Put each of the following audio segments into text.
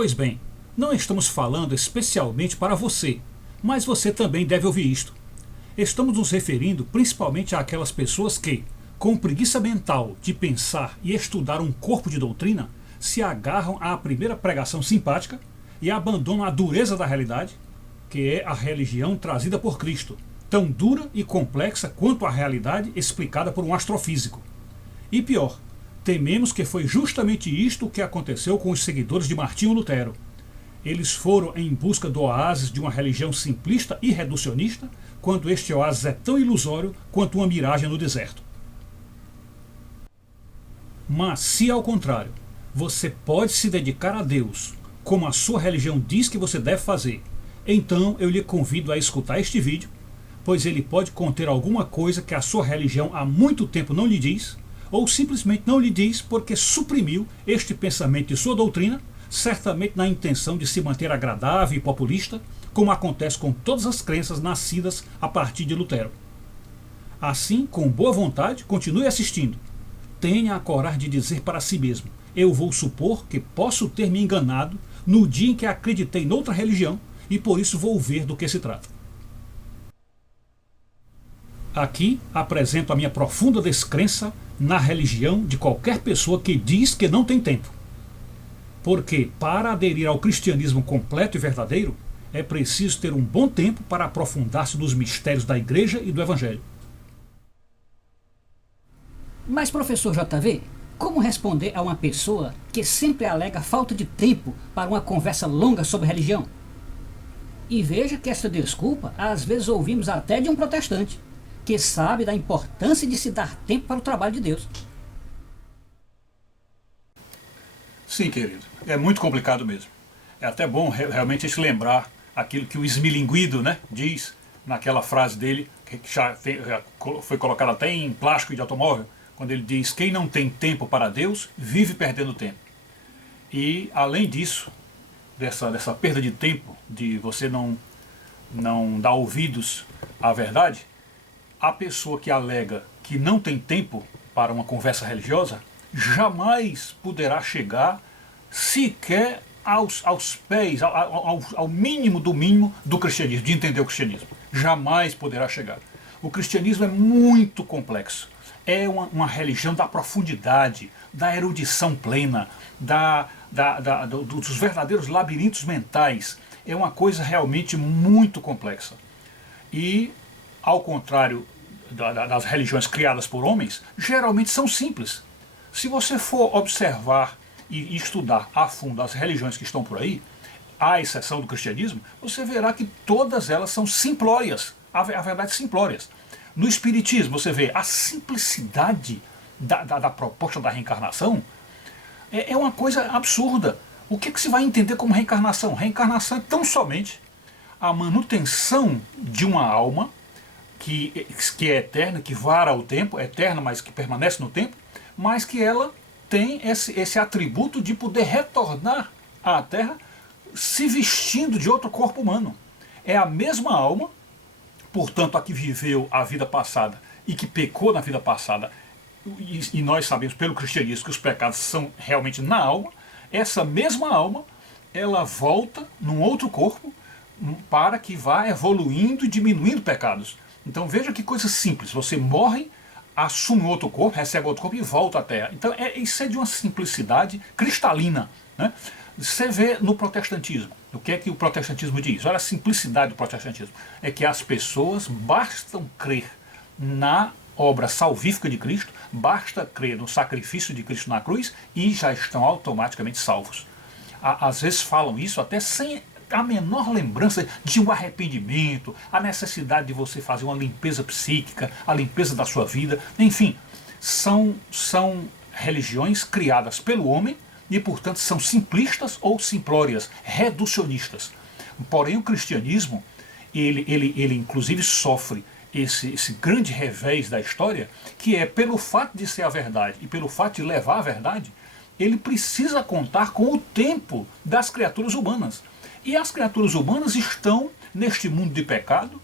Pois bem, não estamos falando especialmente para você, mas você também deve ouvir isto. Estamos nos referindo principalmente àquelas pessoas que, com preguiça mental de pensar e estudar um corpo de doutrina, se agarram à primeira pregação simpática e abandonam a dureza da realidade, que é a religião trazida por Cristo, tão dura e complexa quanto a realidade explicada por um astrofísico. E pior, tememos que foi justamente isto que aconteceu com os seguidores de Martinho Lutero. Eles foram em busca do oásis de uma religião simplista e reducionista, quando este oásis é tão ilusório quanto uma miragem no deserto. Mas se ao contrário, você pode se dedicar a Deus, como a sua religião diz que você deve fazer, então eu lhe convido a escutar este vídeo, pois ele pode conter alguma coisa que a sua religião há muito tempo não lhe diz, ou simplesmente não lhe diz porque suprimiu este pensamento de sua doutrina, certamente na intenção de se manter agradável e populista, como acontece com todas as crenças nascidas a partir de Lutero. Assim, com boa vontade, continue assistindo. Tenha a coragem de dizer para si mesmo: eu vou supor que posso ter me enganado no dia em que acreditei noutra religião e por isso vou ver do que se trata. Aqui apresento a minha profunda descrença na religião de qualquer pessoa que diz que não tem tempo. Porque para aderir ao cristianismo completo e verdadeiro, é preciso ter um bom tempo para aprofundar-se nos mistérios da igreja e do evangelho. Mas, professor JV, como responder a uma pessoa que sempre alega falta de tempo para uma conversa longa sobre religião? E veja que essa desculpa às vezes ouvimos até de um protestante, que sabe da importância de se dar tempo para o trabalho de Deus. Sim, querido, é muito complicado mesmo. É até bom realmente a gente lembrar aquilo que o esmilinguido, né, diz naquela frase dele, que já foi colocada até em plástico de automóvel, quando ele diz: quem não tem tempo para Deus, vive perdendo tempo. E além disso, dessa perda de tempo, de você não dar ouvidos à verdade, a pessoa que alega que não tem tempo para uma conversa religiosa jamais poderá chegar sequer aos pés, ao mínimo do mínimo do cristianismo, de entender o cristianismo. Jamais poderá chegar. O cristianismo é muito complexo. É uma religião da profundidade, da erudição plena, dos verdadeiros labirintos mentais. É uma coisa realmente muito complexa. E, ao contrário das religiões criadas por homens, geralmente são simples. Se você for observar e estudar a fundo as religiões que estão por aí, à exceção do cristianismo, você verá que todas elas são simplórias, a verdade, simplórias. No espiritismo você vê a simplicidade da proposta da reencarnação, é uma coisa absurda. O que se vai entender como reencarnação? Reencarnação é tão somente a manutenção de uma alma que é eterna, que vara o tempo, é eterna, mas que permanece no tempo, mas que ela tem esse atributo de poder retornar à Terra se vestindo de outro corpo humano. É a mesma alma, portanto, a que viveu a vida passada e que pecou na vida passada, e nós sabemos pelo cristianismo que os pecados são realmente na alma. Essa mesma alma, ela volta num outro corpo para que vá evoluindo e diminuindo pecados. Então veja que coisa simples: você morre, assume outro corpo, recebe outro corpo e volta à Terra. Então isso é de uma simplicidade cristalina, né? Você vê no protestantismo. O que é que o protestantismo diz? Olha a simplicidade do protestantismo. É que as pessoas bastam crer na obra salvífica de Cristo, basta crer no sacrifício de Cristo na cruz e já estão automaticamente salvos. Às vezes falam isso até sem a menor lembrança de um arrependimento, a necessidade de você fazer uma limpeza psíquica, a limpeza da sua vida. Enfim, são religiões criadas pelo homem e, portanto, são simplistas ou simplórias, reducionistas. Porém, o cristianismo, ele inclusive sofre esse grande revés da história, que é pelo fato de ser a verdade e pelo fato de levar a verdade, ele precisa contar com o tempo das criaturas humanas. E as criaturas humanas estão, neste mundo de pecado,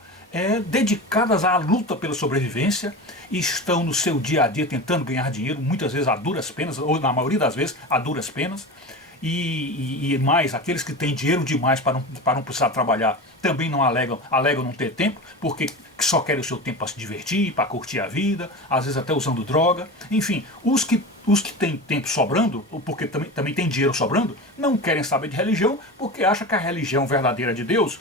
dedicadas à luta pela sobrevivência, estão no seu dia a dia tentando ganhar dinheiro, muitas vezes a duras penas, ou na maioria das vezes a duras penas, e mais, aqueles que têm dinheiro demais para não precisar trabalhar também não alegam não ter tempo, porque só querem o seu tempo para se divertir, para curtir a vida, às vezes até usando droga. Enfim, os que têm tempo sobrando, ou porque também tem dinheiro sobrando, não querem saber de religião, porque acham que a religião verdadeira de Deus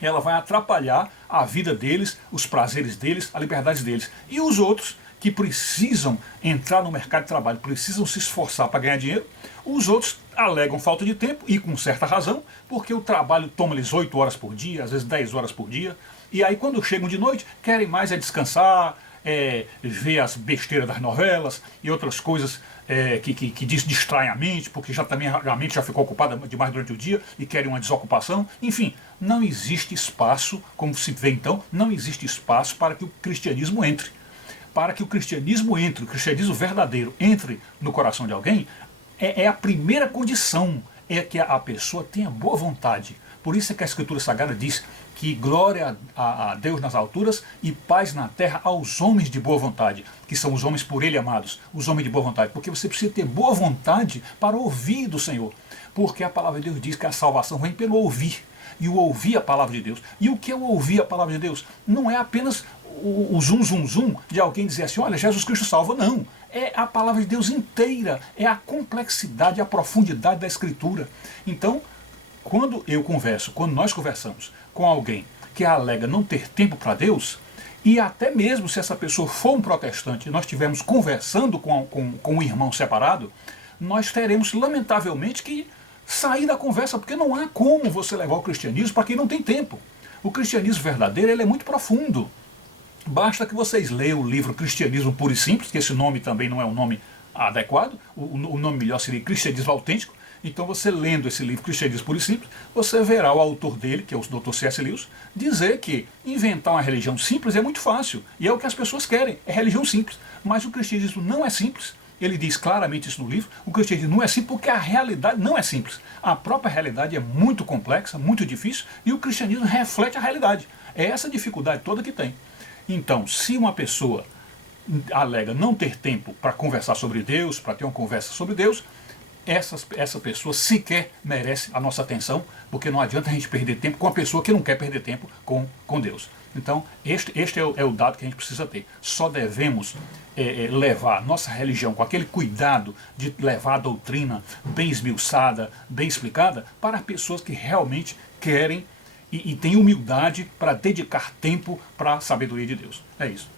ela vai atrapalhar a vida deles, os prazeres deles, a liberdade deles. E os outros que precisam entrar no mercado de trabalho, precisam se esforçar para ganhar dinheiro, os outros alegam falta de tempo, e com certa razão, porque o trabalho toma-lhes 8 horas por dia, às vezes 10 horas por dia, e aí quando chegam de noite, querem mais descansar, ver as besteiras das novelas e outras coisas que distraem a mente, porque a mente já ficou ocupada demais durante o dia e querem uma desocupação. Enfim, não existe espaço, como se vê então, não existe espaço para que o cristianismo entre. Para que o cristianismo entre, o cristianismo verdadeiro entre no coração de alguém, é a primeira condição, é que a pessoa tenha boa vontade. Por isso é que a Escritura Sagrada diz que glória a Deus nas alturas e paz na terra aos homens de boa vontade, que são os homens por Ele amados, os homens de boa vontade, porque você precisa ter boa vontade para ouvir do Senhor, porque a palavra de Deus diz que a salvação vem pelo ouvir, e o ouvir a palavra de Deus. E o que é o ouvir a palavra de Deus? Não é apenas o zum, zum, zum de alguém dizer assim, olha, Jesus Cristo salva, não. É a palavra de Deus inteira, é a complexidade, a profundidade da Escritura. Então, quando nós conversamos com alguém que alega não ter tempo para Deus, e até mesmo se essa pessoa for um protestante e nós estivermos conversando com um irmão separado, nós teremos, lamentavelmente, que sair da conversa, porque não há como você levar o cristianismo para quem não tem tempo. O cristianismo verdadeiro ele é muito profundo. Basta que vocês leiam o livro Cristianismo Puro e Simples, que esse nome também não é um nome adequado, o nome melhor seria Cristianismo Autêntico. Então você lendo esse livro Cristianismo Puro e Simples, você verá o autor dele, que é o Dr. C.S. Lewis, dizer que inventar uma religião simples é muito fácil, e é o que as pessoas querem, é religião simples. Mas o cristianismo não é simples. Ele diz claramente isso no livro, o cristianismo não é simples porque a realidade não é simples. A própria realidade é muito complexa, muito difícil, e o cristianismo reflete a realidade. É essa dificuldade toda que tem. Então, se uma pessoa alega não ter tempo para conversar sobre Deus, para ter uma conversa sobre Deus, essa pessoa sequer merece a nossa atenção, porque não adianta a gente perder tempo com uma pessoa que não quer perder tempo com Deus. Então, este é o dado que a gente precisa ter. Só devemos levar nossa religião com aquele cuidado de levar a doutrina bem esmiuçada, bem explicada, para pessoas que realmente querem e têm humildade para dedicar tempo para a sabedoria de Deus. É isso.